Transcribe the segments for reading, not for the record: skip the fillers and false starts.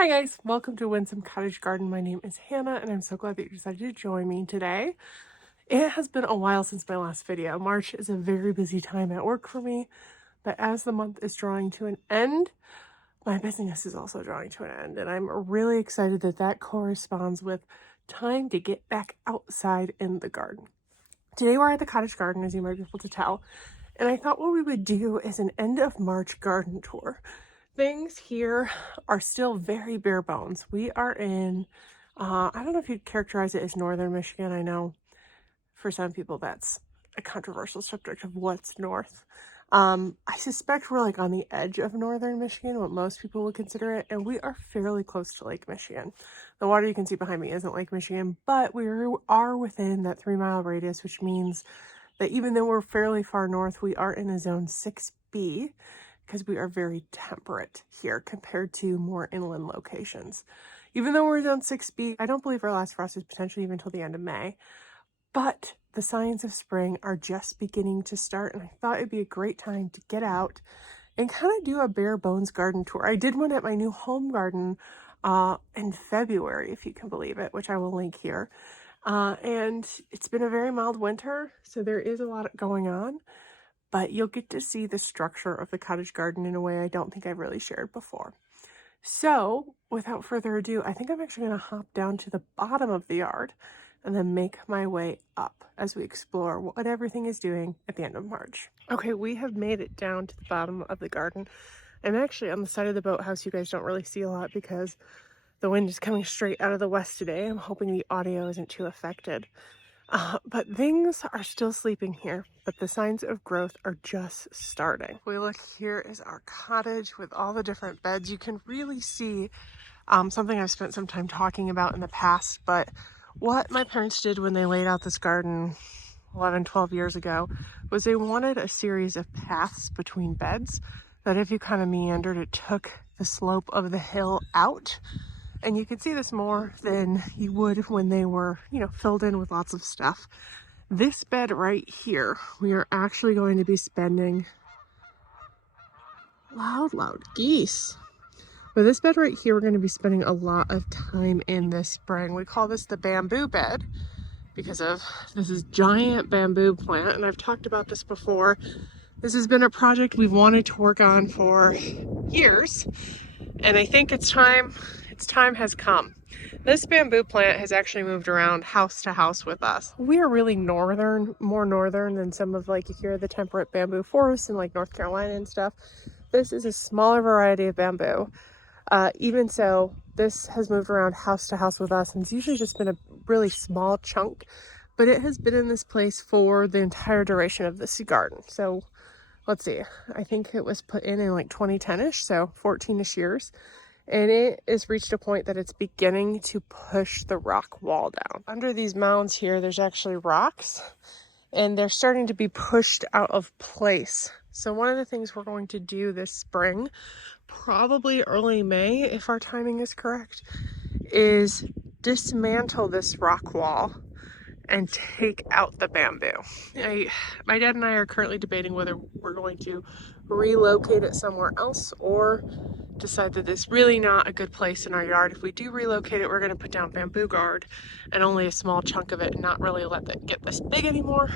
Hi guys, welcome to Windsome Cottage Garden. My name is Hannah and I'm so glad that you decided to join me today. It has been a while since my last video. March is a very busy time at work for me, but as the month is drawing to an end, my busyness is also drawing to an end, and I'm really excited that that corresponds with time to get back outside in the garden. Today we're at the cottage garden, as you might be able to tell, and I thought what we would do is an end of March garden tour. Things here are still very bare bones. We are in, I don't know if you'd characterize it as northern Michigan. I know for some people that's a controversial subject of what's north. I suspect we're like on the edge of northern Michigan, what most people would consider it, and we are fairly close to Lake Michigan. The water you can see behind me isn't Lake Michigan, but we are within that 3-mile radius, which means that even though we're fairly far north, we are in a zone 6B, because we are very temperate here compared to more inland locations. Even though we're zone 6B, I don't believe our last frost is potentially even until the end of May, but the signs of spring are just beginning to start, and I thought it'd be a great time to get out and kind of do a bare bones garden tour. I did one at my new home garden in February, if you can believe it, which I will link here. And it's been a very mild winter, so there is a lot going on, but you'll get to see the structure of the cottage garden in a way I don't think I've really shared before. So without further ado, I think I'm actually going to hop down to the bottom of the yard and then make my way up as we explore what everything is doing at the end of March. Okay, we have made it down to the bottom of the garden. I'm actually on the side of the boathouse you guys don't really see a lot because the wind is coming straight out of the west today. I'm hoping the audio isn't too affected. But things are still sleeping here, but the signs of growth are just starting. We look, here is our cottage with all the different beds. You can really see something I've spent some time talking about in the past, but what my parents did when they laid out this garden 11, 12 years ago was they wanted a series of paths between beds that if you kind of meandered, it took the slope of the hill out. And you can see this more than you would when they were, filled in with lots of stuff. This bed right here, we are actually going to be spending loud geese. But this bed right here, we're going to be spending a lot of time in this spring. We call this the bamboo bed because of this is giant bamboo plant. And I've talked about this before. This has been a project we've wanted to work on for years. And I think its time has come. This bamboo plant has actually moved around house to house with us. We are really northern, more northern than some of like you hear the temperate bamboo forests in like North Carolina and stuff. This is a smaller variety of bamboo. Even so, this has moved around house to house with us, and it's usually just been a really small chunk, but it has been in this place for the entire duration of this garden. So let's see, I think it was put in like 2010-ish, so 14-ish years. And it has reached a point that it's beginning to push the rock wall down. Under these mounds here, there's actually rocks, and they're starting to be pushed out of place. So one of the things we're going to do this spring, probably early May, if our timing is correct, is dismantle this rock wall and take out the bamboo. My dad and I are currently debating whether we're going to relocate it somewhere else or decide that it's really not a good place in our yard. If we do relocate it, we're going to put down bamboo guard and only a small chunk of it and not really let it get this big anymore.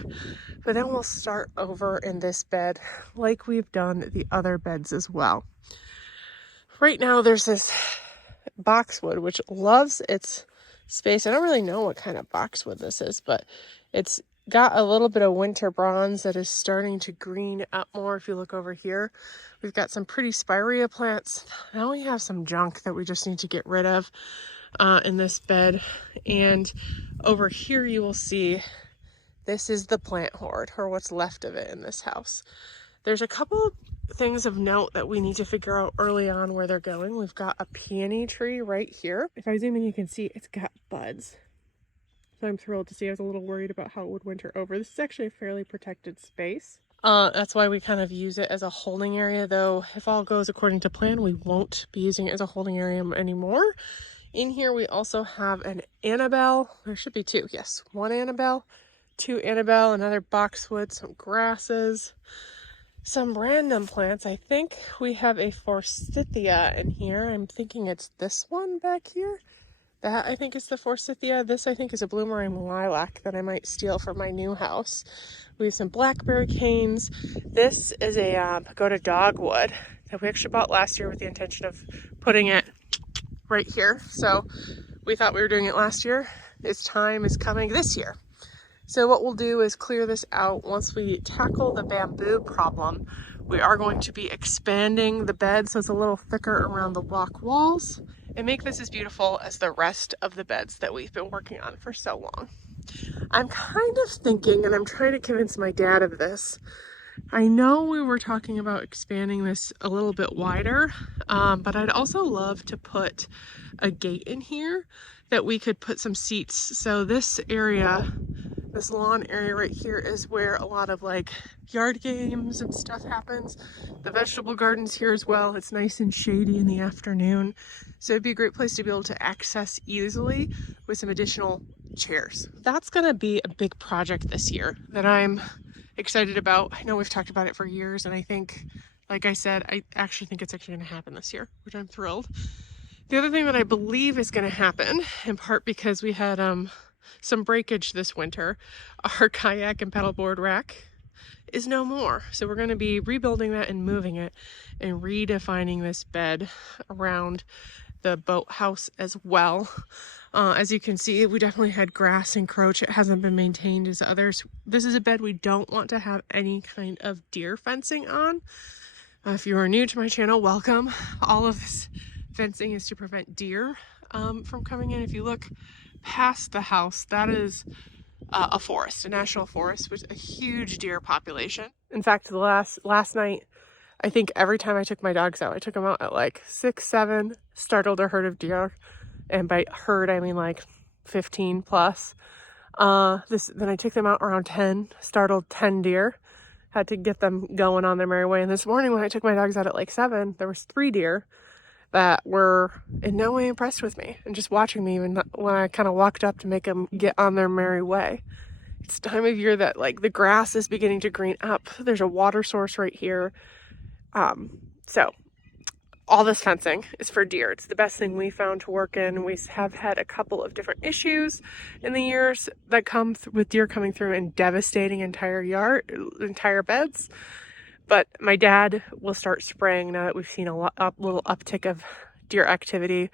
But then we'll start over in this bed like we've done the other beds as well. Right now there's this boxwood which loves its space. I don't really know what kind of boxwood this is, but it's got a little bit of winter bronze that is starting to green up more. If you look over here, we've got some pretty spirea plants. Now we have some junk that we just need to get rid of in this bed. And over here you will see this is the plant hoard, or what's left of it in this house. There's a couple things of note that we need to figure out early on where they're going. We've got a peony tree right here. If I zoom in, you can see it's got buds. So I'm thrilled to see. I was a little worried about how it would winter over. This is actually a fairly protected space. That's why we kind of use it as a holding area, though if all goes according to plan, we won't be using it as a holding area anymore. In here, we also have an Annabelle. There should be two. Yes, one Annabelle, two Annabelle, another boxwood, some grasses. some random plants. I think we have a forsythia in here. I'm thinking it's this one back here. That I think is the forsythia. This I think is a bloomerang lilac that I might steal for my new house. We have some blackberry canes. This is a pagoda dogwood that we actually bought last year with the intention of putting it right here. So we thought we were doing it last year. Its time is coming this year. So what we'll do is clear this out. Once we tackle the bamboo problem, we are going to be expanding the bed so it's a little thicker around the block walls and make this as beautiful as the rest of the beds that we've been working on for so long. I'm kind of thinking, and I'm trying to convince my dad of this, I know we were talking about expanding this a little bit wider, but I'd also love to put a gate in here that we could put some seats. So this area, this lawn area right here is where a lot of like yard games and stuff happens. The vegetable garden's here as well. It's nice and shady in the afternoon. So it'd be a great place to be able to access easily with some additional chairs. That's gonna be a big project this year that I'm excited about. I know we've talked about it for years, and I think, like I said, I actually think it's actually gonna happen this year, which I'm thrilled. The other thing that I believe is gonna happen, in part because we had some breakage this winter, our kayak and paddleboard rack is no more. So we're going to be rebuilding that and moving it and redefining this bed around the boathouse as well. As you can see, we definitely had grass encroach. It hasn't been maintained as others. This is a bed we don't want to have any kind of deer fencing on. If you are new to my channel, welcome. All of this fencing is to prevent deer from coming in. If you look past the house, that is a forest, a national forest with a huge deer population. In fact, the last night, I think every time I took my dogs out, I took them out at like 6, 7, startled a herd of deer. And by herd, I mean like 15 plus. Then I took them out around 10, startled 10 deer. Had to get them going on their merry way. And this morning when I took my dogs out at like 7, there was 3 deer that were in no way impressed with me and just watching me even when I kind of walked up to make them get on their merry way. It's time of year that like the grass is beginning to green up. There's a water source right here. So all this fencing is for deer. It's the best thing we found to work in. We have had a couple of different issues in the years that come with deer coming through and devastating entire beds. But my dad will start spraying now that we've seen a little uptick of deer activity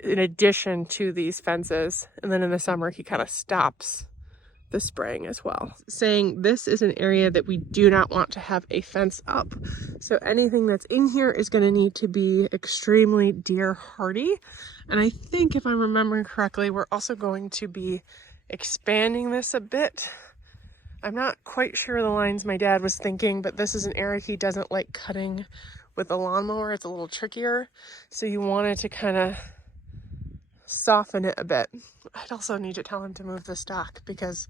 in addition to these fences. And then in the summer, he kind of stops the spraying as well, saying this is an area that we do not want to have a fence up. So anything that's in here is going to need to be extremely deer hardy. And I think if I'm remembering correctly, we're also going to be expanding this a bit. I'm not quite sure the lines my dad was thinking, but this is an area he doesn't like cutting with a lawnmower. It's a little trickier. So you wanted to kind of soften it a bit. I'd also need to tell him to move this dock because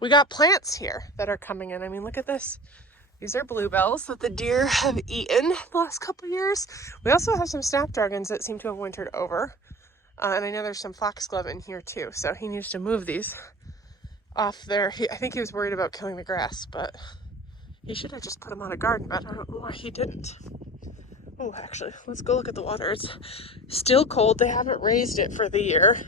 we got plants here that are coming in. I mean, look at this. These are bluebells that the deer have eaten the last couple of years. We also have some snapdragons that seem to have wintered over. And I know there's some foxglove in here too. So he needs to move these off there. I think he was worried about killing the grass, but he should have just put them on a garden bed. I don't know why he didn't. Oh, actually, let's go look at the water. It's still cold. They haven't raised it for the year,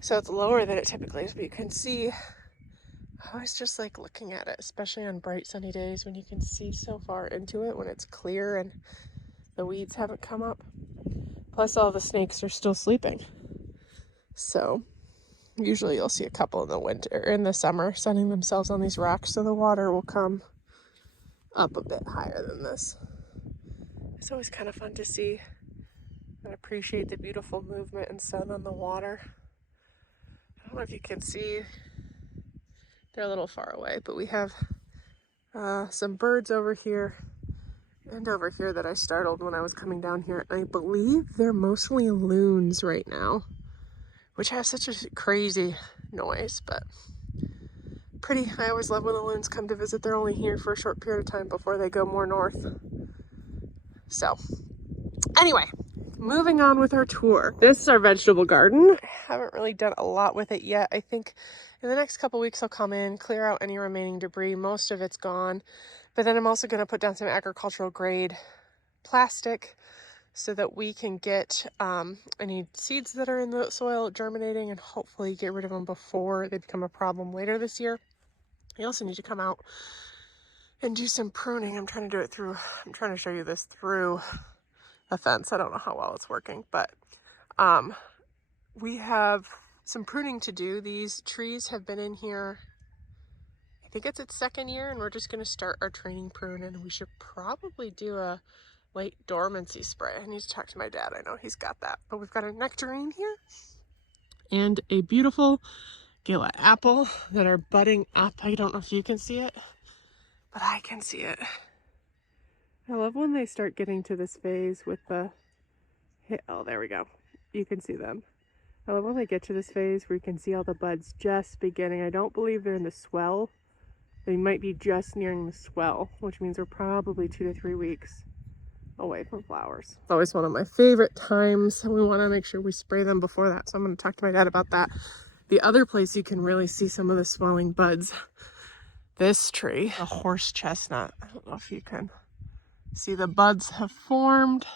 so it's lower than it typically is, but you can see, I always just like looking at it, especially on bright sunny days when you can see so far into it when it's clear and the weeds haven't come up. Plus all the snakes are still sleeping. So usually you'll see a couple in the summer sunning themselves on these rocks, so the water will come up a bit higher than this. It's always kind of fun to see and appreciate the beautiful movement and sun on the water. I don't know if you can see, they're a little far away, but we have some birds over here and over here that I startled when I was coming down here. I believe they're mostly loons right now, which has such a crazy noise, but pretty. I always love when the loons come to visit. They're only here for a short period of time before they go more north. So anyway, moving on with our tour. This is our vegetable garden. I haven't really done a lot with it yet. I think in the next couple weeks I'll come in, clear out any remaining debris. Most of it's gone. But then I'm also going to put down some agricultural grade plastic so that we can get any seeds that are in the soil germinating and hopefully get rid of them before they become a problem later this year. I also need to come out and do some pruning. I'm trying to show you this through a fence. I don't know how well it's working, but we have some pruning to do. These trees have been in here, I think it's its second year, and we're just going to start our training prune, and we should probably do a late dormancy spray. I need to talk to my dad. I know he's got that. But we've got a nectarine here and a beautiful gala apple that are budding up. I don't know if you can see it, but I can see it. I love when they start getting to this phase with the, oh, there we go. You can see them. I love when they get to this phase where you can see all the buds just beginning. I don't believe they're in the swell. They might be just nearing the swell, which means we're probably 2 to 3 weeks away from flowers. It's always one of my favorite times, and we want to make sure we spray them before that. So I'm going to talk to my dad about that. The other place you can really see some of the swelling buds, this tree, a horse chestnut. I don't know if you can see the buds have formed.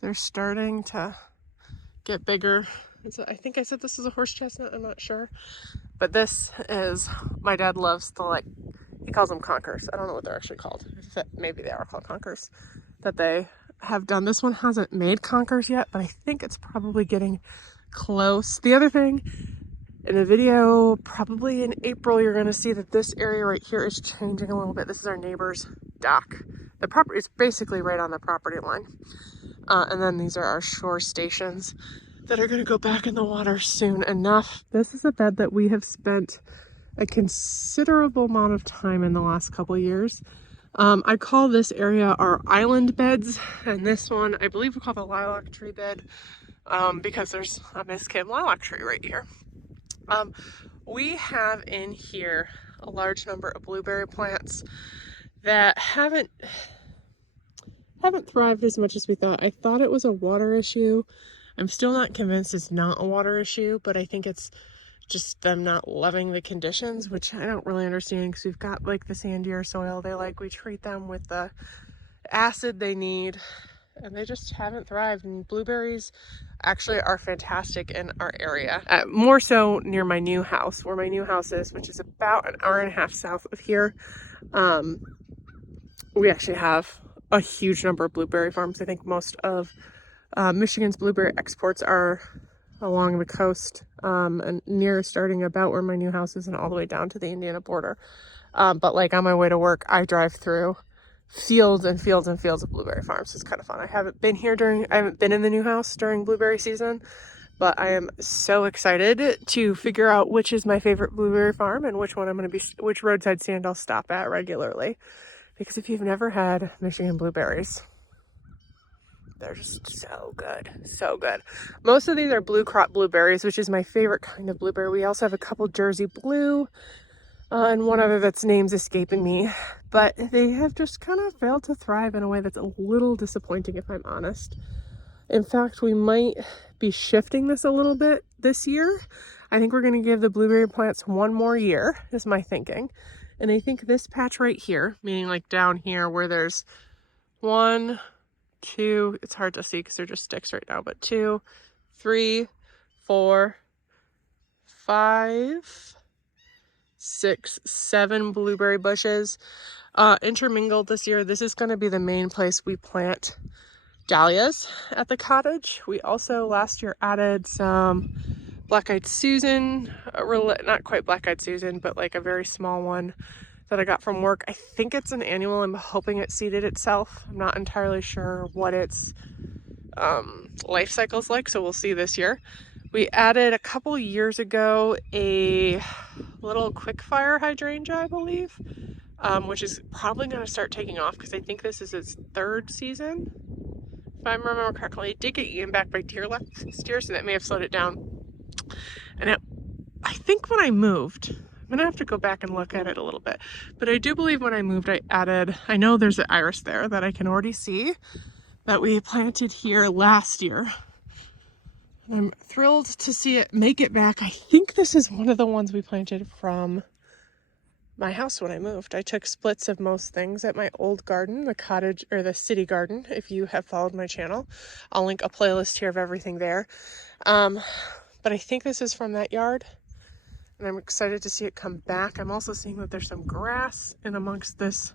They're starting to get bigger. I think I said this is a horse chestnut, I'm not sure. But this is, my dad loves the, like, he calls them conkers. I don't know what they're actually called. Maybe they are called conkers that they have done. This one hasn't made conkers yet, but I think it's probably getting close. The other thing, in a video probably in April, you're going to see that this area right here is changing a little bit. This is our neighbor's dock. The property is basically right on the property line. And then these are our shore stations that are going to go back in the water soon enough. This is a bed that we have spent a considerable amount of time in the last couple of years. I call this area our island beds, and this one I believe we call the lilac tree bed because there's a Miss Kim lilac tree right here. We have in here a large number of blueberry plants that haven't thrived as much as we thought. I thought it was a water issue. I'm still not convinced it's not a water issue, but I think it's just them not loving the conditions, which I don't really understand because we've got like the sandier soil they like. We treat them with the acid they need, and they just haven't thrived. And blueberries actually are fantastic in our area, more so near my new house, where my new house is, which is about an hour and a half south of here. We actually have a huge number of blueberry farms. I think most of Michigan's blueberry exports are along the coast and near starting about where my new house is and all the way down to the Indiana border. But like on my way to work, I drive through fields and fields and fields of blueberry farms. It's kind of fun. I haven't been in the new house during blueberry season, but I am so excited to figure out which is my favorite blueberry farm and which roadside stand I'll stop at regularly. Because if you've never had Michigan blueberries, they're just so good, so good. Most of these are blue crop blueberries, which is my favorite kind of blueberry. We also have a couple Jersey blue and one other that's name's escaping me. But they have just kind of failed to thrive in a way that's a little disappointing, if I'm honest. In fact, we might be shifting this a little bit this year. I think we're going to give the blueberry plants one more year, is my thinking. And I think this patch right here, meaning like down here where there's 1, 2, it's hard to see because they're just sticks right now, but 2, 3, 4, 5, 6, 7 blueberry bushes intermingled this year. This is going to be the main place we plant dahlias at the cottage. We also last year added some black-eyed Susan, not quite black-eyed Susan, but like a very small one that I got from work. I think it's an annual. I'm hoping it seeded itself. I'm not entirely sure what its life cycle's like, so we'll see this year. We added a couple years ago a little quick fire hydrangea, I believe, which is probably going to start taking off because I think this is its 3rd season, if I remember correctly. It did get eaten back by deer last year, so that may have slowed it down. And I think when I moved, I'm gonna have to go back and look at it a little bit, but I do believe when I moved I know there's an iris there that I can already see, that we planted here last year. And I'm thrilled to see it make it back. I think this is one of the ones we planted from my house when I moved. I took splits of most things at my old garden, the cottage or the city garden. If you have followed my channel, I'll link a playlist here of everything there. But I think this is from that yard, and I'm excited to see it come back. I'm also seeing that there's some grass in amongst this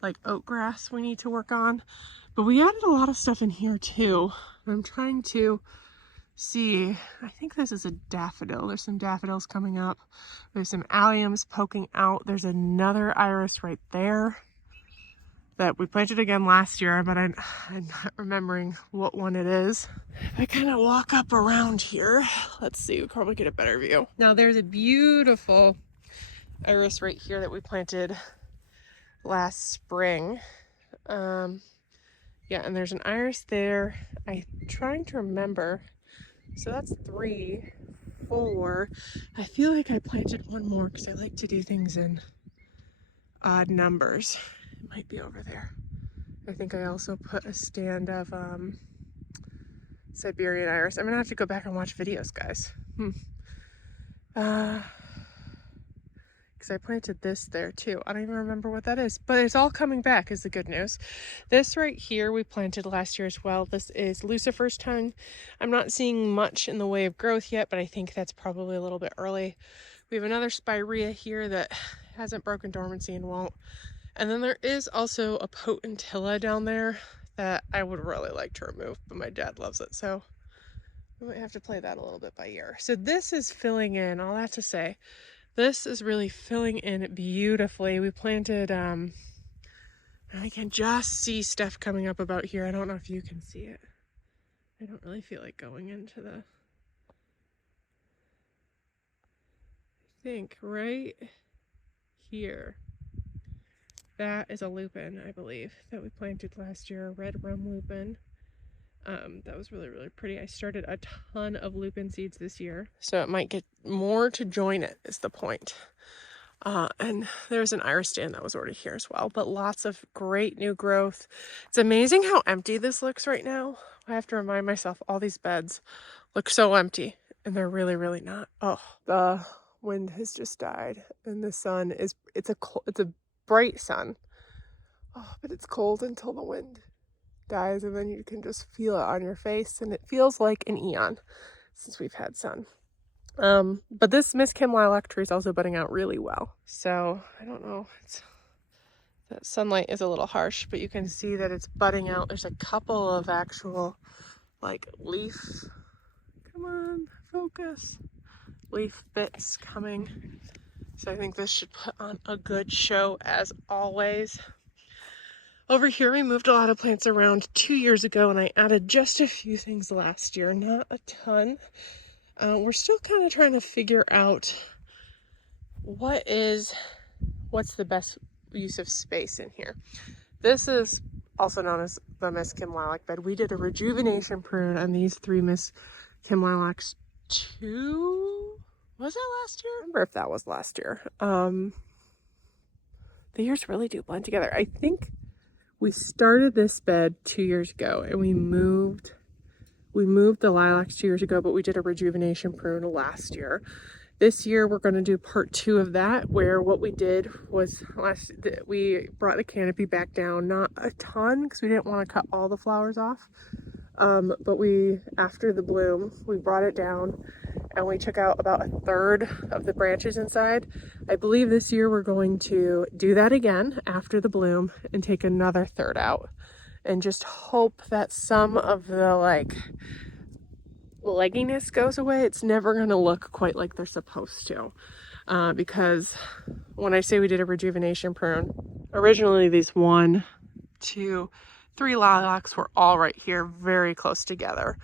like oat grass we need to work on. But we added a lot of stuff in here too. I'm trying to see, I think this is a daffodil. There's some daffodils coming up. There's some alliums poking out. There's another iris right there that we planted again last year, but I'm not remembering what one it is. If I kind of walk up around here, let's see, we probably get a better view. Now there's a beautiful iris right here that we planted last spring. Yeah, and there's an iris there. I'm trying to remember. So that's 3, 4. I feel like I planted one more because I like to do things in odd numbers. It might be over there. I think I also put a stand of Siberian iris. I'm gonna have to go back and watch videos, guys. Because I planted this there too. I don't even remember what that is, but it's all coming back is the good news. This right here we planted last year as well. This is Lucifer's tongue. I'm not seeing much in the way of growth yet, but I think that's probably a little bit early. We have another spirea here that hasn't broken dormancy and won't. And then there is also a potentilla down there that I would really like to remove, but my dad loves it, so we might have to play that a little bit by ear. So this is filling in, all that to say. This is really filling in beautifully. We planted, I can just see stuff coming up about here. I don't know if you can see it. I don't really feel like going into the, I think right here. That is a lupin, I believe, that we planted last year, a red rum lupin. That was really, really pretty. I started a ton of lupin seeds this year, so it might get more to join it is the point. And there's an iris stand that was already here as well, but lots of great new growth. It's amazing how empty this looks right now. I have to remind myself all these beds look so empty, and they're really, really not. Oh, the wind has just died, and the sun is, it's a bright sun. Oh, but it's cold until the wind dies, and then you can just feel it on your face, and it feels like an eon since we've had sun. But this Miss Kim lilac tree is also budding out really well, so I don't know, that sunlight is a little harsh, but you can see that it's budding out. There's a couple of actual like leaf, come on, focus, leaf bits coming, so I think this should put on a good show as always. Over here, we moved a lot of plants around 2 years ago, and I added just a few things last year, not a ton. We're still kind of trying to figure out what's the best use of space in here. This is also known as the Miss Kim lilac bed. We did a rejuvenation prune on these 3 Miss Kim lilacs. Was that last year? I don't remember if that was last year. The years really do blend together. I think we started this bed 2 years ago, and we moved the lilacs 2 years ago, but we did a rejuvenation prune last year. This year we're going to do part 2 of that, where what we did was we brought the canopy back down, not a ton because we didn't want to cut all the flowers off, but after the bloom we brought it down and we took out about 1/3 of the branches inside. I believe this year we're going to do that again after the bloom and take another 1/3 out, and just hope that some of the like legginess goes away. It's never going to look quite like they're supposed to, because when I say we did a rejuvenation prune, originally these 1, 2, 3 lilacs were all right here, very close together.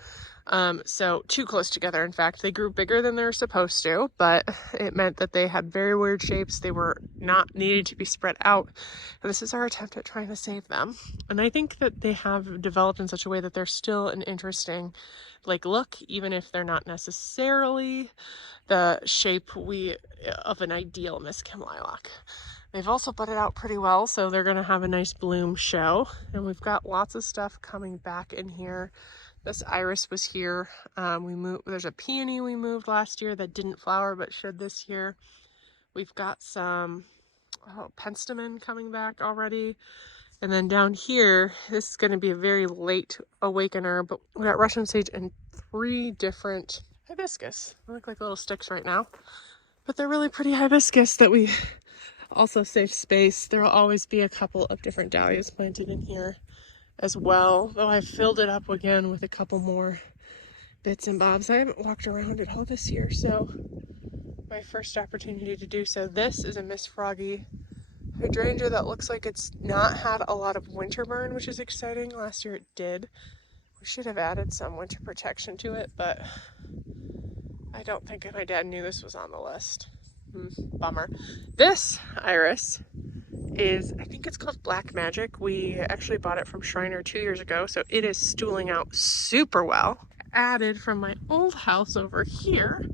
So too close together. In fact, they grew bigger than they're supposed to, but it meant that they had very weird shapes. They were not needed to be spread out. And this is our attempt at trying to save them. And I think that they have developed in such a way that they're still an interesting look, even if they're not necessarily the shape of an ideal Miss Kim lilac. They've also budded out pretty well, so they're gonna have a nice bloom show. And we've got lots of stuff coming back in here. This iris was here. We moved. There's a peony we moved last year that didn't flower but should this year. We've got some penstemon coming back already. And then down here, this is going to be a very late awakener, but we got Russian sage and 3 different hibiscus. They look like little sticks right now, but they're really pretty hibiscus that we also save space. There will always be a couple of different dahlias planted in here as well, though I've filled it up again with a couple more bits and bobs. I haven't walked around it all this year, so my first opportunity to do so. This is a Miss Froggy hydrangea that looks like it's not had a lot of winter burn, which is exciting. Last year it did. We should have added some winter protection to it, but I don't think my dad knew this was on the list. Bummer. This iris is, I think it's called Black Magic. We actually bought it from Shriner 2 years ago, so it is stooling out super well. Added from my old house over here.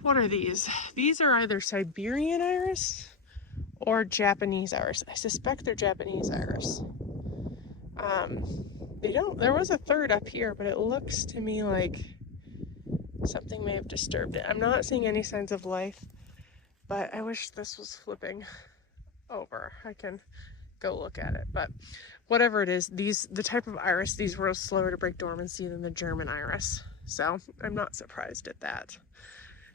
What are these? These are either Siberian iris or Japanese iris. I suspect they're Japanese iris. There was a third up here, but it looks to me like something may have disturbed it. I'm not seeing any signs of life, but I wish this was flipping over. I can go look at it, but whatever it is, the type of iris, these were slower to break dormancy than the German iris. So I'm not surprised at that.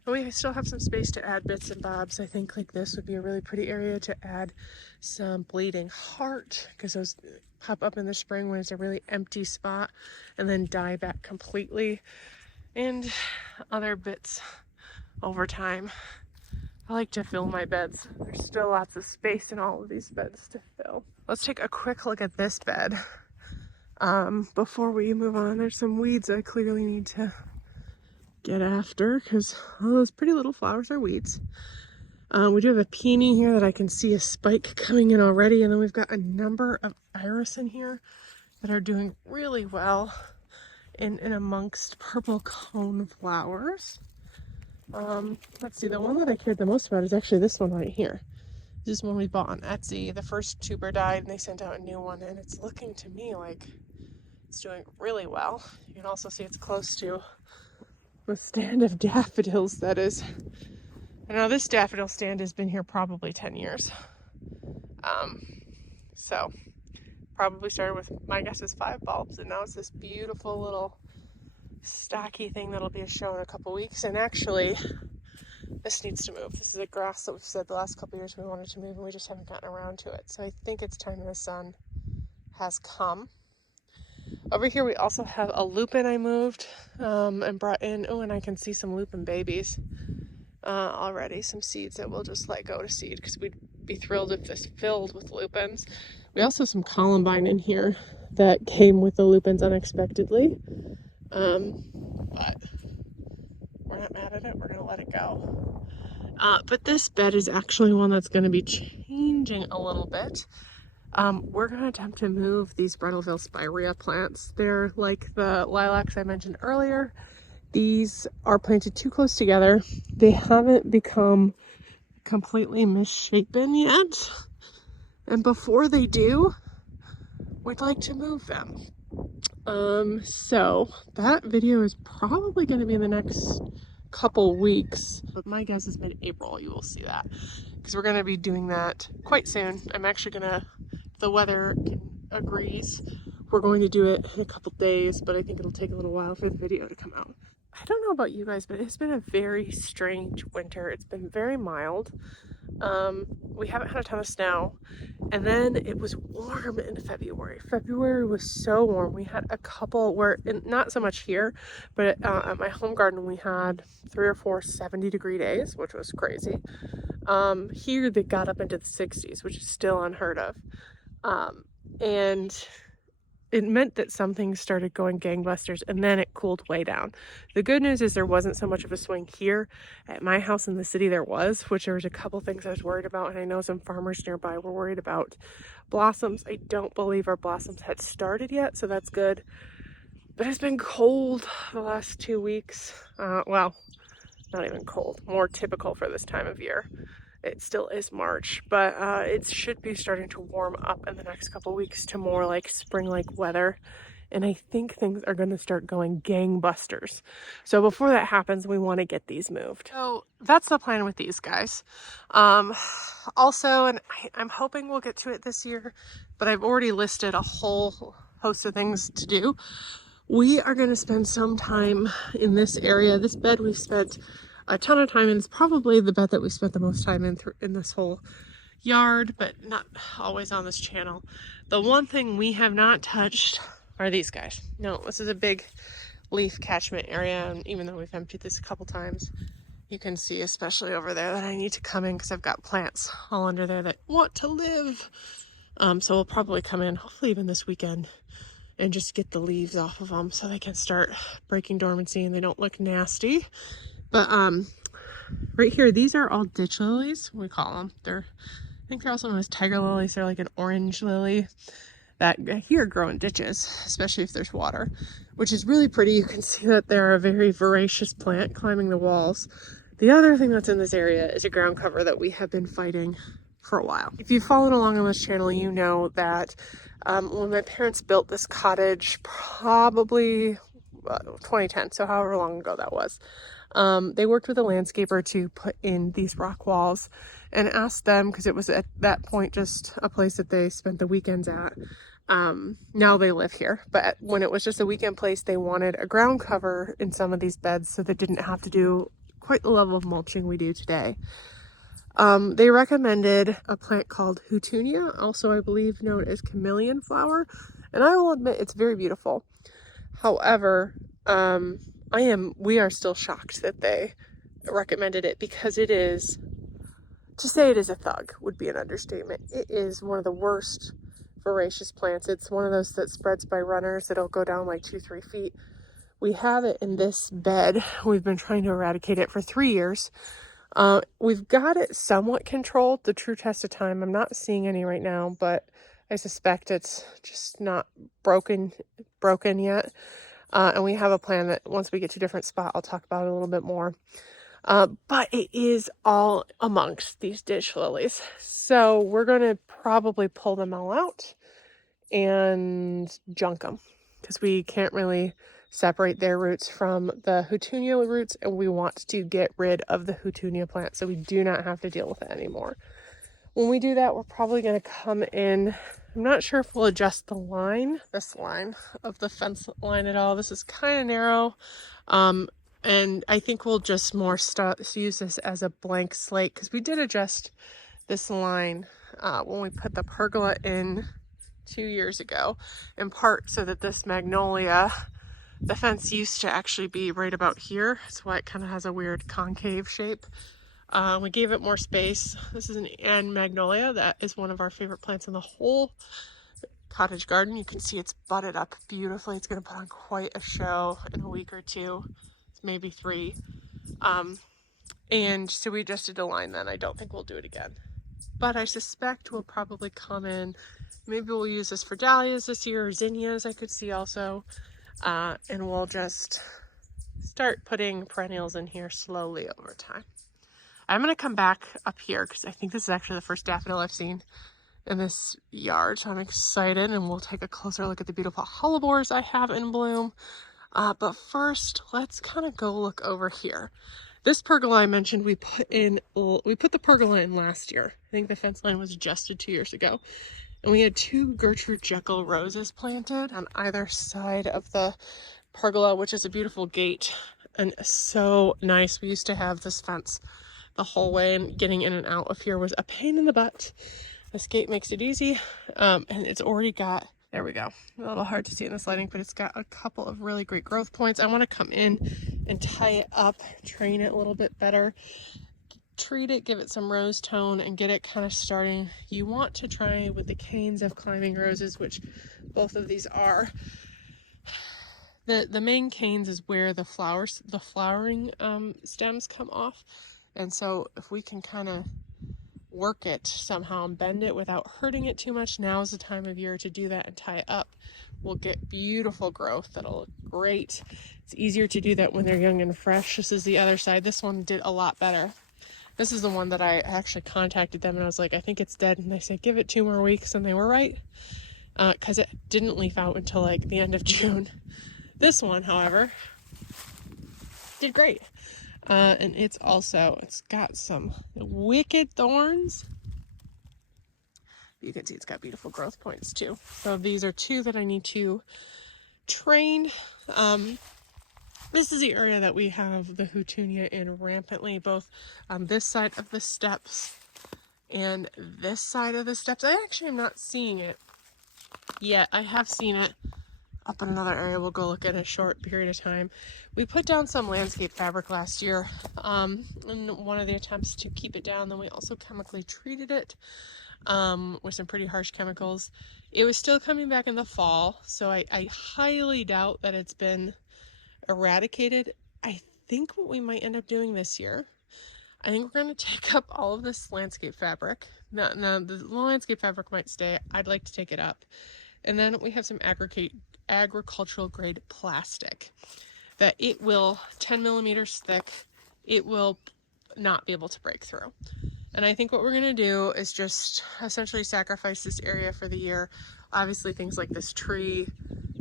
But we still have some space to add bits and bobs. I think like this would be a really pretty area to add some bleeding heart, because those pop up in the spring when it's a really empty spot and then die back completely, and other bits over time. I like to fill my beds. There's still lots of space in all of these beds to fill. Let's take a quick look at this bed before we move on. There's some weeds I clearly need to get after, because all those pretty little flowers are weeds. We do have a peony here that I can see a spike coming in already, and then we've got a number of iris in here that are doing really well in amongst purple cone flowers. Let's see, the one that I cared the most about is actually this one right here. This is one we bought on Etsy. The first tuber died and they sent out a new one, and it's looking to me like it's doing really well. You can also see it's close to a stand of daffodils that is, I know this daffodil stand has been here probably 10 years. So probably started with, my guess is 5 bulbs, and now it's this beautiful little stocky thing that'll be a show in a couple weeks. And actually, this needs to move. This is a grass that we've said the last couple years we wanted to move, and we just haven't gotten around to it. So I think it's time the sun has come. Over here we also have a lupin I moved and brought in. Oh, and I can see some lupin babies already, some seeds that we'll just let go to seed, because we'd be thrilled if this filled with lupins. We also have some columbine in here that came with the lupins unexpectedly, but we're not mad at it. We're gonna let it go. But this bed is actually one that's going to be changing a little bit. We're going to attempt to move these Brettelville spirea plants. They're like the lilacs I mentioned earlier. These are planted too close together. They haven't become completely misshapen yet. And before they do, we'd like to move them. So that video is probably going to be in the next couple weeks, but my guess is mid-April you will see that, because we're going to be doing that quite soon. I'm actually going to, if the weather agrees, we're going to do it in a couple days, but I think it'll take a little while for the video to come out. I don't know about you guys, but it's been a very strange winter. It's been very mild. We haven't had a ton of snow, and then it was warm in February. February was so warm. We had a couple where, not so much here, but at my home garden we had 3 or 4 70-degree days, which was crazy. Here they got up into the 60s, which is still unheard of. And it meant that some things started going gangbusters, and then it cooled way down. The good news is there wasn't so much of a swing here. At my house in the city there was, which there was a couple things I was worried about, and I know some farmers nearby were worried about blossoms. I don't believe our blossoms had started yet, so that's good. But it's been cold the last 2 weeks. Well, not even cold, more typical for this time of year. It still is March, but it should be starting to warm up in the next couple weeks to more like spring-like weather. And I think things are going to start going gangbusters. So before that happens, we want to get these moved. So that's the plan with these guys. Also, and I'm hoping we'll get to it this year, but I've already listed a whole host of things to do. We are going to spend some time in this area. This bed we've spent a ton of time in. It's probably the bed that we spent the most time in this whole yard, but not always on this channel. The one thing we have not touched are these guys. No, this is a big leaf catchment area, and even though we've emptied this a couple times, you can see, especially over there, that I need to come in because I've got plants all under there that want to live. So we'll probably come in, hopefully even this weekend, and just get the leaves off of them so they can start breaking dormancy and they don't look nasty. But right here, these are all ditch lilies, we call them. I think they're also known as tiger lilies. They're like an orange lily that here grow in ditches, especially if there's water, which is really pretty. You can see that they're a very voracious plant climbing the walls. The other thing that's in this area is a ground cover that we have been fighting for a while. If you've followed along on this channel, you know that when my parents built this cottage, probably 2010, so however long ago that was, they worked with a landscaper to put in these rock walls and asked them, because it was at that point just a place that they spent the weekends at. Now they live here, but when it was just a weekend place, they wanted a ground cover in some of these beds so they didn't have to do quite the level of mulching we do today. They recommended a plant called Houtunia, also I believe known as chameleon flower, and I will admit it's very beautiful. However, we are still shocked that they recommended it, because it is, to say it is a thug would be an understatement. It is one of the worst voracious plants. It's one of those that spreads by runners. It'll go down like 2-3 feet. We have it in this bed. We've been trying to eradicate it for 3 years. We've got it somewhat controlled. The true test of time, I'm not seeing any right now, but I suspect it's just not broken yet. And we have a plan that once we get to a different spot, I'll talk about it a little bit more. But it is all amongst these ditch lilies. So we're going to probably pull them all out and junk them, because we can't really separate their roots from the Houtunia roots, and we want to get rid of the Houtunia plant so we do not have to deal with it anymore. When we do that, we're probably going to come in. I'm not sure if we'll adjust this line of the fence line at all. This is kind of narrow. And I think we'll just use this as a blank slate, because we did adjust this line when we put the pergola in 2 years ago, in part so that this magnolia, the fence used to actually be right about here. That's why it kind of has a weird concave shape. We gave it more space. This is an magnolia that is one of our favorite plants in the whole cottage garden. You can see it's budded up beautifully. It's going to put on quite a show in a week or two, maybe 3. And so we adjusted the line then. I don't think we'll do it again, but I suspect we'll probably come in. Maybe we'll use this for dahlias this year, or zinnias I could see also. And we'll just start putting perennials in here slowly over time. I'm going to come back up here because I think this is actually the first daffodil I've seen in this yard. So I'm excited, and we'll take a closer look at the beautiful hellebores I have in bloom. But first, let's kind of go look over here. This pergola I mentioned, we put the pergola in last year. I think the fence line was adjusted 2 years ago. And we had 2 Gertrude Jekyll roses planted on either side of the pergola, which is a beautiful gate and so nice. We used to have this fence the whole way, and getting in and out of here was a pain in the butt. This gate makes it easy, and it's already got, there we go, a little hard to see in this lighting, but it's got a couple of really great growth points. I want to come in and tie it up, train it a little bit better, treat it, give it some rose tone, and get it kind of starting. You want to try with the canes of climbing roses, which both of these are. The main canes is where the flowering stems come off, and so if we can kind of work it somehow and bend it without hurting it too much, now is the time of year to do that and tie it up. We'll get beautiful growth that'll look great. It's easier to do that when they're young and fresh. This is the other side. This one did a lot better. This is the one that I actually contacted them and I was like, I think it's dead. And they said, give it 2 more weeks. And they were right, because it didn't leaf out until like the end of June. This one, however, did great. And it's got some wicked thorns. You can see it's got beautiful growth points too. So these are 2 that I need to train. This is the area that we have the houtunia in rampantly, both on this side of the steps and this side of the steps. I actually am not seeing it yet. I have seen it up in another area. We'll go look at a short period of time. We put down some landscape fabric last year in one of the attempts to keep it down. Then we also chemically treated it with some pretty harsh chemicals. It was still coming back in the fall, so I highly doubt that it's been eradicated. I think what we might end up doing this year, I think we're going to take up all of this landscape fabric. Now the landscape fabric might stay. I'd like to take it up. And then we have some agricultural grade plastic that it will 10 millimeters thick. It will not be able to break through. And I think what we're going to do is just essentially sacrifice this area for the year. Obviously things like this tree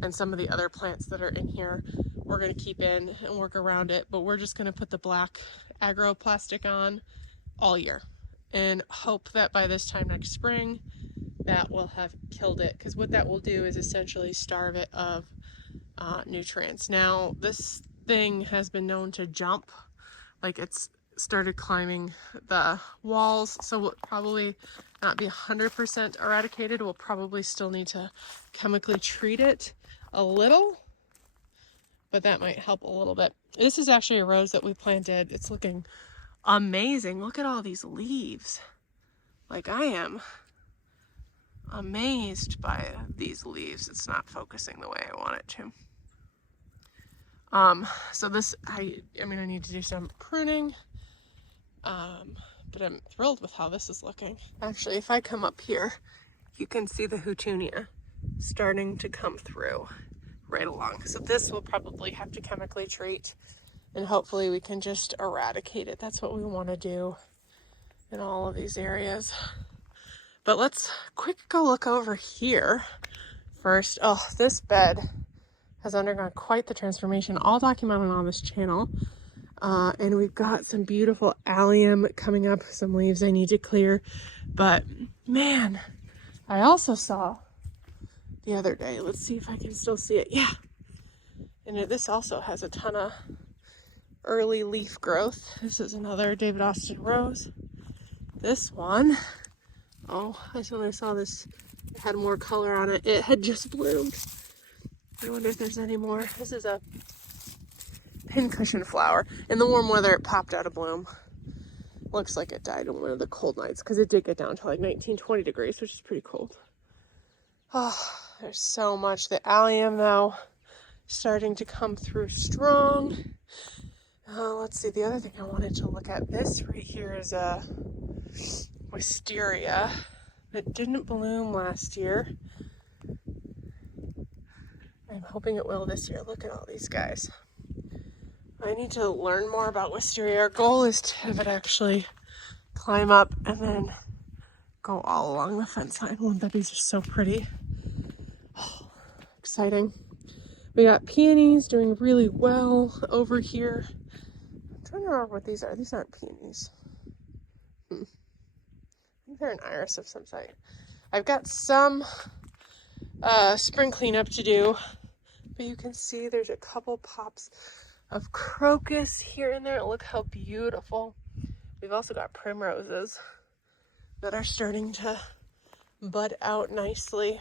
and some of the other plants that are in here, we're going to keep in and work around it, but we're just going to put the black agro plastic on all year and hope that by this time next spring that will have killed it, because what that will do is essentially starve it of nutrients. Now this thing has been known to jump, like it's started climbing the walls, so we'll probably not be 100% eradicated. We'll probably still need to chemically treat it a little, but that might help a little bit. This is actually a rose that we planted. It's looking amazing. Look at all these leaves. Like, I am amazed by these leaves. It's not focusing the way I want it to. So this, I need to do some pruning, but I'm thrilled with how this is looking. Actually, if I come up here, you can see the houtunia starting to come through right along. So this will probably have to chemically treat, and hopefully we can just eradicate it. That's what we want to do in all of these areas. But let's quick go look over here first. Oh, this bed has undergone quite the transformation, all documented on this channel. And we've got some beautiful allium coming up, some leaves I need to clear. But man, I also saw the other day, let's see if I can still see it. Yeah. And this also has a ton of early leaf growth. This is another David Austin rose. This one, oh, when I saw this, it had more color on it. It had just bloomed. I wonder if there's any more. This is a pincushion flower. In the warm weather, it popped out of bloom. Looks like it died in one of the cold nights, because it did get down to like 19, 20 degrees, which is pretty cold. Oh, there's so much. The allium, though, starting to come through strong. Let's see, the other thing I wanted to look at, this right here is a wisteria that didn't bloom last year. I'm hoping it will this year. Look at all these guys. I need to learn more about wisteria. Our goal is to have it actually climb up and then go all along the fence line. Wouldn't that be just so pretty? Oh, exciting. We got peonies doing really well over here. I'm trying to remember what these are. These aren't peonies. I think they're an iris of some sort. I've got some spring cleanup to do, but you can see there's a couple pops of crocus here and there. Look how beautiful. We've also got primroses that are starting to bud out nicely.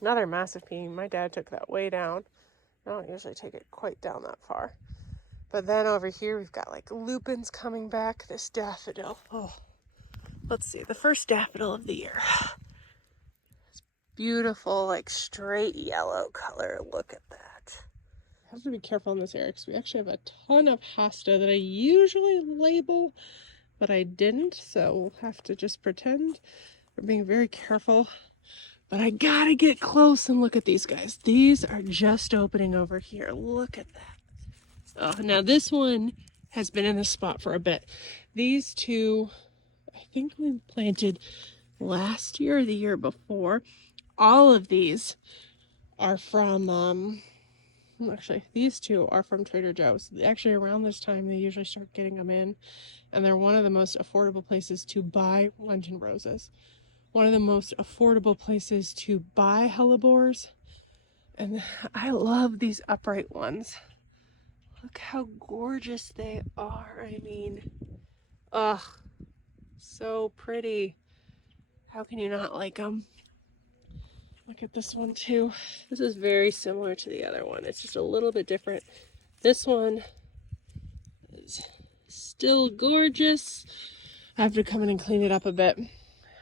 Another massive peony. My dad took that way down. I don't usually take it quite down that far. But then over here we've got like lupins coming back. This daffodil. Oh, let's see. The first daffodil of the year. It's beautiful, like straight yellow color. Look at that. I have to be careful in this area because we actually have a ton of hosta that I usually label, but I didn't. So we'll have to just pretend we're being very careful. But I gotta get close and look at these guys. These are just opening over here. Look at that. Oh, now this one has been in this spot for a bit. These two, I think we planted last year or the year before. All of these are from, actually, these two are from Trader Joe's. Actually, around this time, they usually start getting them in, and they're one of the most affordable places to buy Lenten roses. One of the most affordable places to buy hellebores. And I love these upright ones. Look how gorgeous they are. I mean, ugh, so pretty. How can you not like them? Look at this one too. This is very similar to the other one. It's just a little bit different. This one is still gorgeous. I have to come in and clean it up a bit.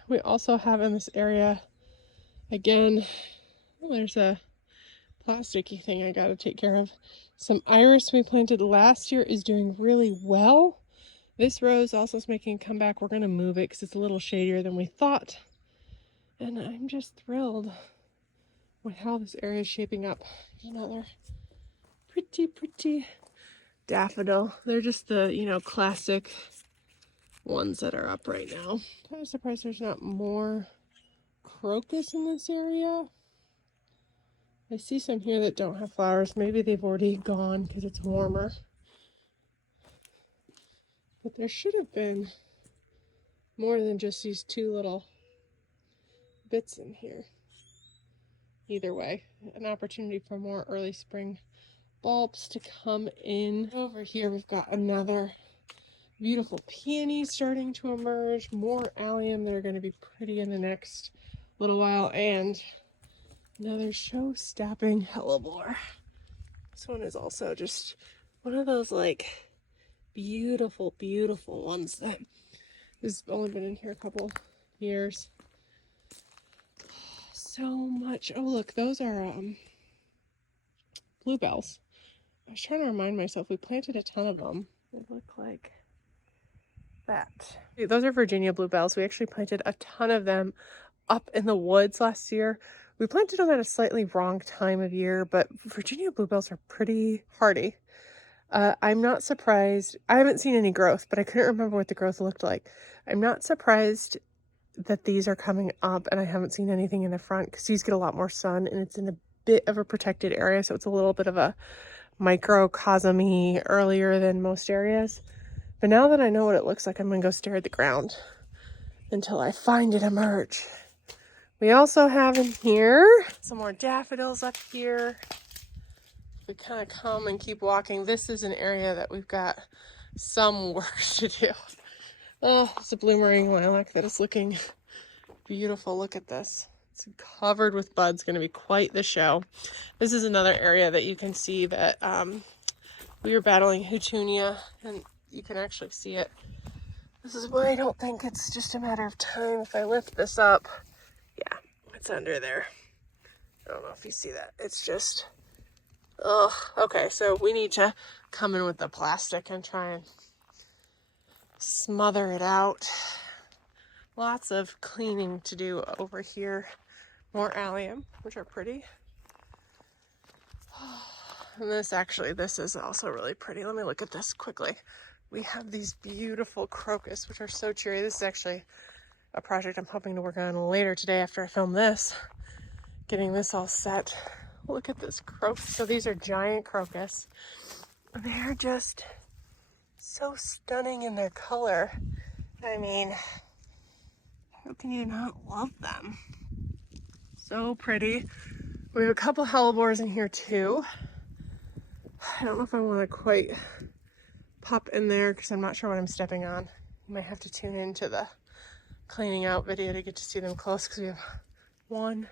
We also have in this area, again, there's a plasticky thing I gotta take care of. Some iris we planted last year is doing really well. This rose also is making a comeback. We're gonna move it because it's a little shadier than we thought. And I'm just thrilled with how this area is shaping up. Another pretty daffodil. They're just the, you know, classic ones that are up right now. Kind of surprised there's not more crocus in this area. I see some here that don't have flowers. Maybe they've already gone because it's warmer. But there should have been more than just these two little bits in here. Either way, an opportunity for more early spring bulbs to come in. Over here we've got another beautiful peony starting to emerge. More allium that are going to be pretty in the next little while. And another show-stopping hellebore. This one is also just one of those like beautiful ones that has only been in here a couple years. So much. Oh look, those are bluebells. I was trying to remind myself we planted a ton of them. They look like that. Those are Virginia bluebells. We actually planted a ton of them up in the woods last year. We planted them at a slightly wrong time of year, but Virginia bluebells are pretty hardy. I'm not surprised. I haven't seen any growth, but I couldn't remember what the growth looked like. I'm not surprised that these are coming up, and I haven't seen anything in the front because these get a lot more sun and it's in a bit of a protected area, so it's a little bit of a microcosm-y earlier than most areas. But now that I know what it looks like, I'm gonna go stare at the ground until I find it emerge. We also have in here some more daffodils up here. We kind of come and keep walking. This is an area that we've got some work to do. Oh, it's a bloomering lilac that is looking beautiful. Look at this. It's covered with buds. Going to be quite the show. This is another area that you can see that we were battling Houtunia, and you can actually see it. This is why I don't think it's just a matter of time. If I lift this up, yeah, it's under there. I don't know if you see that. It's just, oh, okay. So we need to come in with the plastic and try and smother it out. Lots of cleaning to do over here. More allium, which are pretty. And this is also really pretty. Let me look at this quickly. We have these beautiful crocus, which are so cheery. This is actually a project I'm hoping to work on later today after I film this. Getting this all set. Look at this crocus. So these are giant crocus. They're just so stunning in their color. I mean, how can you not love them? So pretty. We have a couple hellebores in here too. I don't know if I want to quite pop in there because I'm not sure what I'm stepping on. You might have to tune into the cleaning out video to get to see them close because we have 1,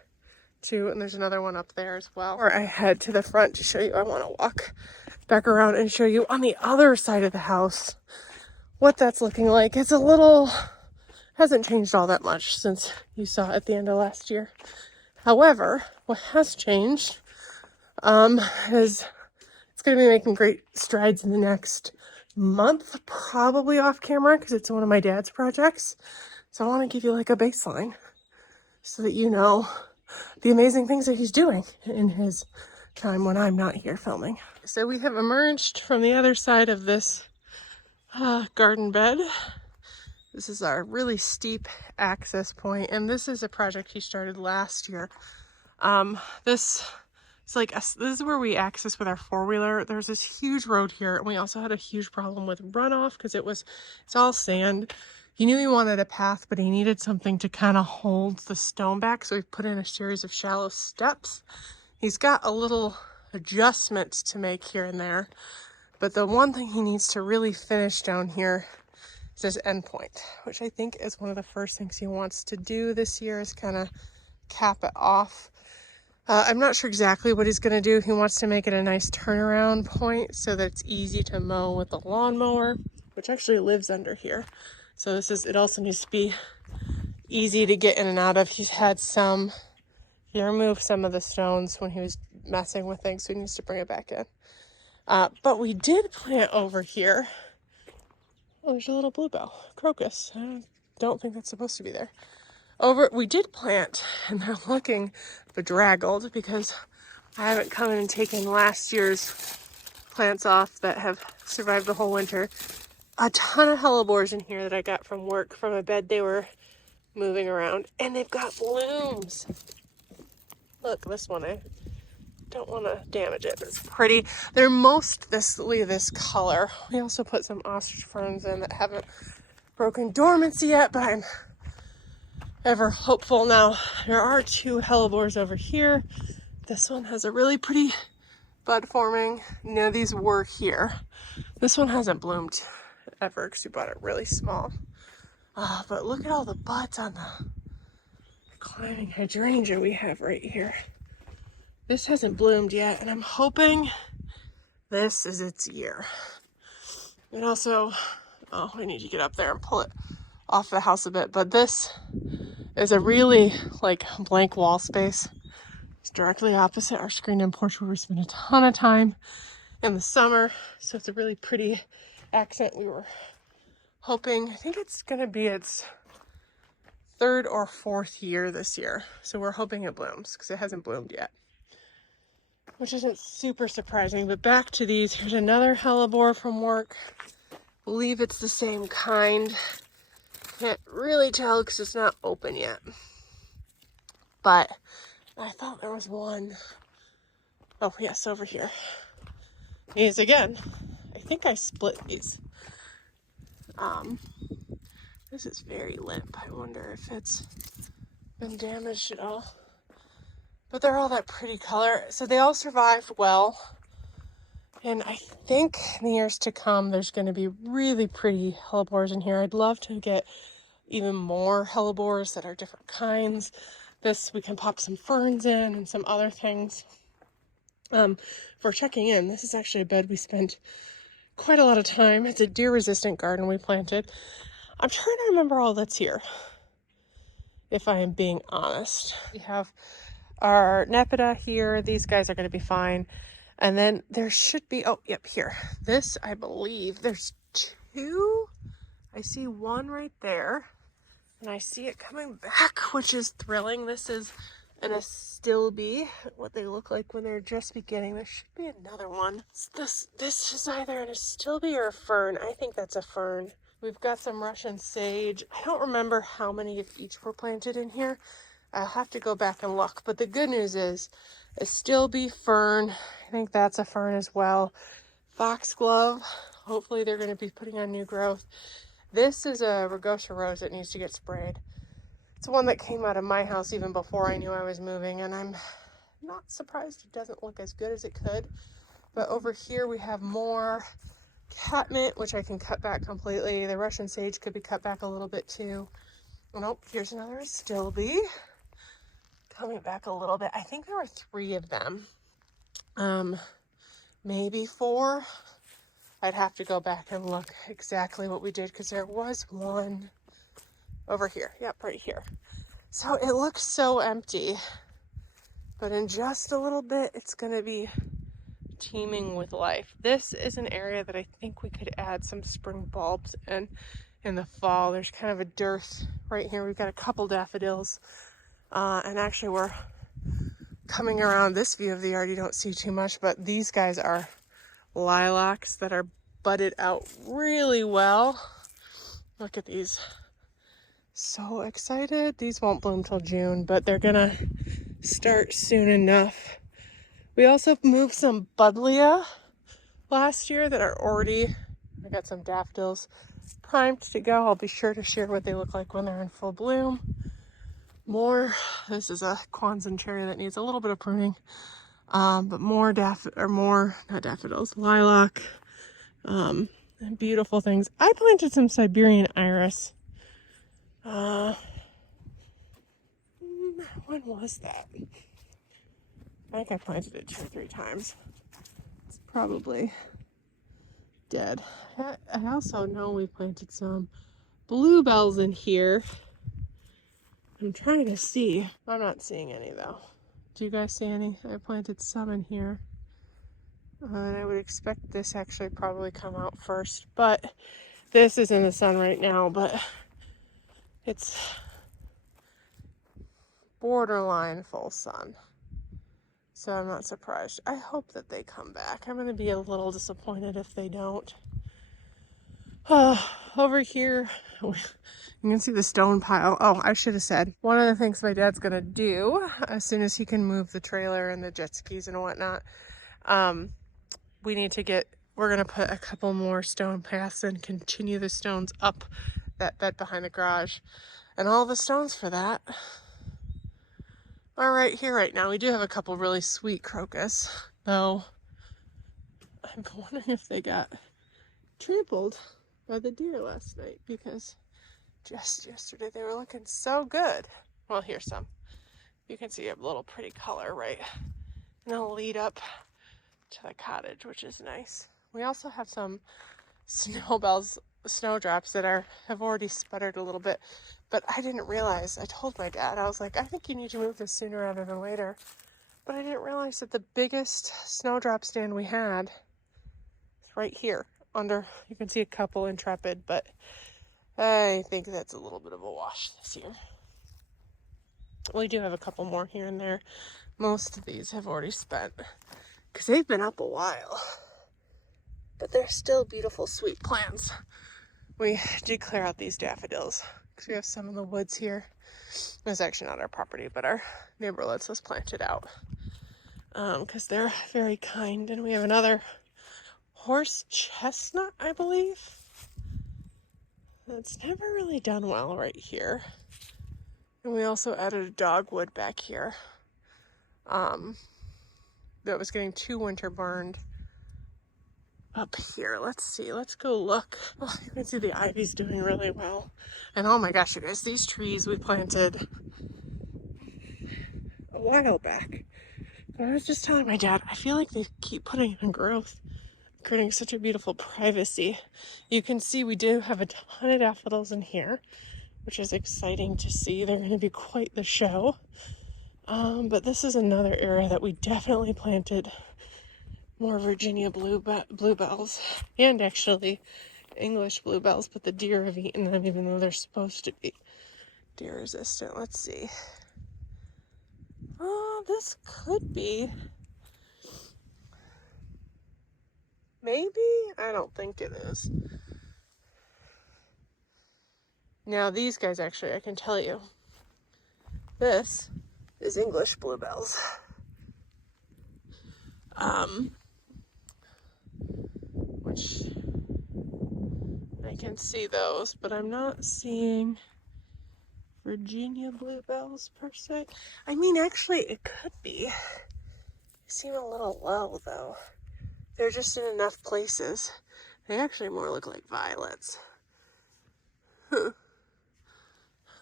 2, and there's another one up there as well. Or I head to the front to show you. I want to walk back around and show you on the other side of the house what that's looking like. It's a little, hasn't changed all that much since you saw it at the end of last year. However, what has changed is it's going to be making great strides in the next month, probably off camera because it's one of my dad's projects. So I want to give you like a baseline so that you know the amazing things that he's doing in his time when I'm not here filming. So we have emerged from the other side of this garden bed. This is our really steep access point, and this is a project he started last year. This is where we access with our four-wheeler. There's this huge road here, and we also had a huge problem with runoff because it's all sand. He knew he wanted a path, but he needed something to kind of hold the stone back, so we put in a series of shallow steps. He's got a little adjustments to make here and there, but the one thing he needs to really finish down here is this end point, which I think is one of the first things he wants to do this year, is kind of cap it off. I'm not sure exactly what he's going to do. He wants to make it a nice turnaround point so that it's easy to mow with the lawnmower, which actually lives under here. So it also needs to be easy to get in and out of. He removed some of the stones when he was messing with things, so he needs to bring it back in. But we did plant over here. Oh, there's a little bluebell, crocus. I don't think that's supposed to be there. We did plant, and they're looking bedraggled because I haven't come in and taken last year's plants off that have survived the whole winter. A ton of hellebores in here that I got from work from a bed they were moving around, and they've got blooms. Look, this one, I don't want to damage it, but it's pretty. They're mostly this color. We also put some ostrich ferns in that haven't broken dormancy yet, but I'm ever hopeful. Now, there are two hellebores over here. This one has a really pretty bud forming. Now, these were here. This one hasn't bloomed ever because we bought it really small. But look at all the buds on the climbing hydrangea we have right here. This hasn't bloomed yet, and I'm hoping this is its year. And also, I need to get up there and pull it off the house a bit, but this is a really blank wall space. It's directly opposite our screened-in porch where we spend a ton of time in the summer, so it's a really pretty accent. We were hoping, I think it's gonna be its 3rd or 4th year this year, so we're hoping it blooms because it hasn't bloomed yet, which isn't super surprising. But back to these, here's another hellebore from work. I believe it's the same kind. Can't really tell because it's not open yet, but I thought there was one. Oh yes, over here. These again, I think I split these. This is very limp. I wonder if it's been damaged at all, but they're all that pretty color, so they all survived well. And I think in the years to come, there's going to be really pretty hellebores in here. I'd love to get even more hellebores that are different kinds. We can pop some ferns in and some other things. For checking in, this is actually a bed we spent quite a lot of time. It's a deer-resistant garden we planted. I'm trying to remember all that's here, if I am being honest. We have our Nepeta here. These guys are going to be fine. And then there should be, here. This, I believe, there's 2. I see one right there. And I see it coming back, which is thrilling. This is an astilbe, what they look like when they're just beginning. There should be another one. This is either an astilbe or a fern. I think that's a fern. We've got some Russian sage. I don't remember how many of each were planted in here. I'll have to go back and look. But the good news is astilbe, fern. I think that's a fern as well. Foxglove. Hopefully they're going to be putting on new growth. This is a rugosa rose that needs to get sprayed. It's one that came out of my house even before I knew I was moving, and I'm not surprised it doesn't look as good as it could. But over here we have more catmint, which I can cut back completely. The Russian sage could be cut back a little bit too. Oh, here's another astilbe. Coming back a little bit. I think there were 3 of them. Maybe 4. I'd have to go back and look exactly what we did because there was one over here. Yep, right here. So it looks so empty, but in just a little bit, it's going to be teeming with life. This is an area that I think we could add some spring bulbs in the fall. There's kind of a dearth right here. We've got a couple daffodils, and actually we're coming around this view of the yard. You don't see too much, but these guys are lilacs that are budded out really well. Look at these. So excited. These won't bloom till June, but they're gonna start soon enough. We also moved some buddleia last year that are already, I got some daffodils primed to go. I'll be sure to share what they look like when they're in full bloom. More, this is a Kwanzaa cherry that needs a little bit of pruning, but more not daffodils, lilac, and beautiful things. I planted some Siberian iris. When was that? I think I planted it 2 or 3 times. It's probably dead. I also know we planted some bluebells in here. I'm trying to see. I'm not seeing any though. Do you guys see any? I planted some in here. And I would expect this actually probably come out first, but this is in the sun right now, but it's borderline full sun. So I'm not surprised. I hope that they come back. I'm going to be a little disappointed if they don't. Over here, you can see the stone pile. Oh, I should have said, one of the things my dad's going to do as soon as he can move the trailer and the jet skis and whatnot, we're going to put a couple more stone paths and continue the stones up that bed behind the garage. And all the stones for that are right here right now. We do have a couple really sweet crocus, though I'm wondering if they got trampled by the deer last night, because just yesterday they were looking so good. Well, here's some. You can see a little pretty color right, and it'll lead up to the cottage, which is nice. We also have some snowdrops that have already sputtered a little bit, but I didn't realize. I told my dad, I was like, I think you need to move this sooner rather than later. But I didn't realize that the biggest snowdrop stand we had is right here under. You can see a couple intrepid, but I think that's a little bit of a wash this year. We do have a couple more here and there. Most of these have already spent because they've been up a while, but they're still beautiful sweet plants. We did clear out these daffodils because we have some in the woods here. It's actually not our property, but our neighbor lets us plant it out because they're very kind. And we have another horse chestnut, I believe. That's never really done well right here. And we also added a dogwood back here that was getting too winter burned up here. Let's see, let's go look. Oh, you can see the ivy's doing really well. And oh my gosh, you guys, these trees we planted a while back. But I was just telling my dad, I feel like they keep putting in growth, creating such a beautiful privacy. You can see we do have a ton of daffodils in here, which is exciting to see. They're going to be quite the show. But this is another area that we definitely planted more Virginia bluebells, and actually English bluebells, but the deer have eaten them even though they're supposed to be deer resistant. Let's see. Oh, this could be. Maybe? I don't think it is. Now these guys, actually, I can tell you, this is English bluebells. Which I can see those, but I'm not seeing Virginia bluebells per se. I mean, actually, it could be. They seem a little low, though. They're just in enough places. They actually more look like violets.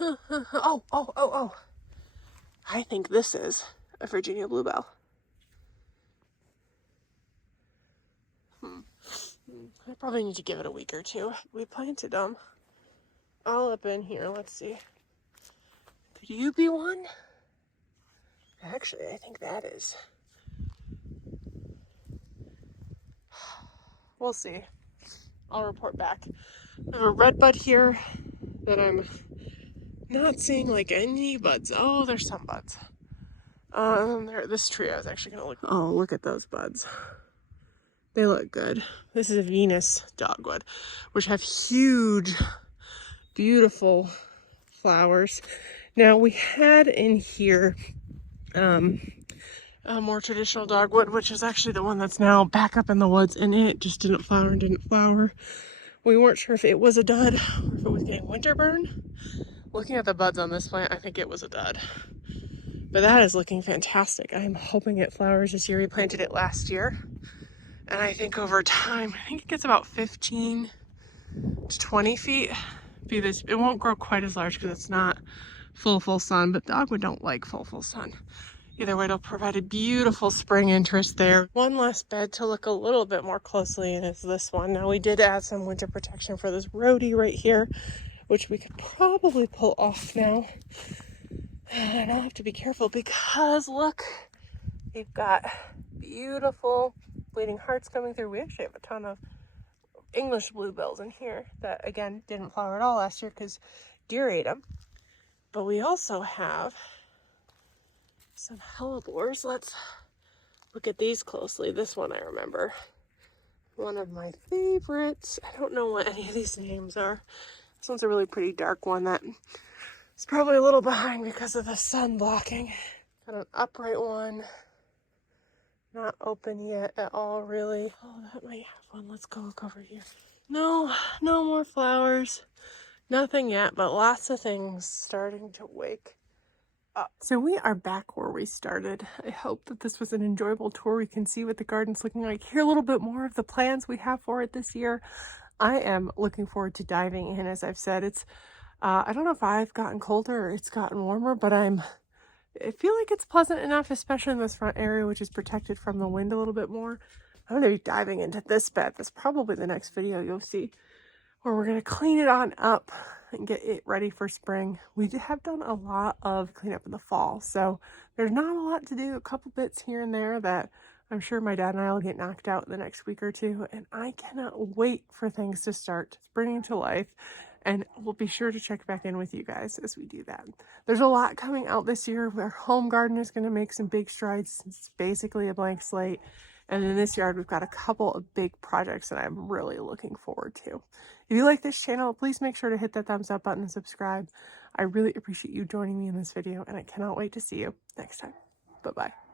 Oh. I think this is a Virginia bluebell. I probably need to give it a week or two. We planted them all up in here. Let's see. Could you be one? Actually, I think that is. We'll see. I'll report back. I have a red bud here that I'm not seeing like any buds. Oh, there's some buds. This tree I was actually gonna look. Oh, look at those buds. They look good. This is a Venus dogwood, which have huge, beautiful flowers. Now we had in here a more traditional dogwood, which is actually the one that's now back up in the woods, and it just didn't flower and didn't flower. We weren't sure if it was a dud or if it was getting winter burn. Looking at the buds on this plant, I think it was a dud. But that is looking fantastic. I'm hoping it flowers this year. We planted it last year. And I think over time, I think it gets about 15 to 20 feet. It won't grow quite as large because it's not full sun, but dogwood don't like full sun. Either way, it'll provide a beautiful spring interest there. One last bed to look a little bit more closely in is this one. Now we did add some winter protection for this rhodie right here, which we could probably pull off now. And I'll have to be careful because look, we've got beautiful bleeding hearts coming through. We actually have a ton of English bluebells in here that again didn't flower at all last year because deer ate them. But we also have some hellebores. Let's look at these closely. This one I remember. One of my favorites. I don't know what any of these names are. This one's a really pretty dark one that is probably a little behind because of the sun blocking. Got an upright one. Not open yet at all, really. Oh, that might have one. Let's go look over here. No more flowers. Nothing yet, but lots of things starting to wake up. So we are back where we started. I hope that this was an enjoyable tour. We can see what the garden's looking like. Hear a little bit more of the plans we have for it this year. I am looking forward to diving in. As I've said, it's I don't know if I've gotten colder or it's gotten warmer, but I feel like it's pleasant enough, especially in this front area, which is protected from the wind a little bit more. I'm going to be diving into this bed. That's probably the next video you'll see, where we're going to clean it on up and get it ready for spring. We have done a lot of cleanup in the fall, so there's not a lot to do. A couple bits here and there that I'm sure my dad and I will get knocked out in the next week or two, and I cannot wait for things to start springing to life. And we'll be sure to check back in with you guys as we do that. There's a lot coming out this year. Our home garden is going to make some big strides since it's basically a blank slate. And in this yard, we've got a couple of big projects that I'm really looking forward to. If you like this channel, please make sure to hit that thumbs up button and subscribe. I really appreciate you joining me in this video, and I cannot wait to see you next time. Bye-bye.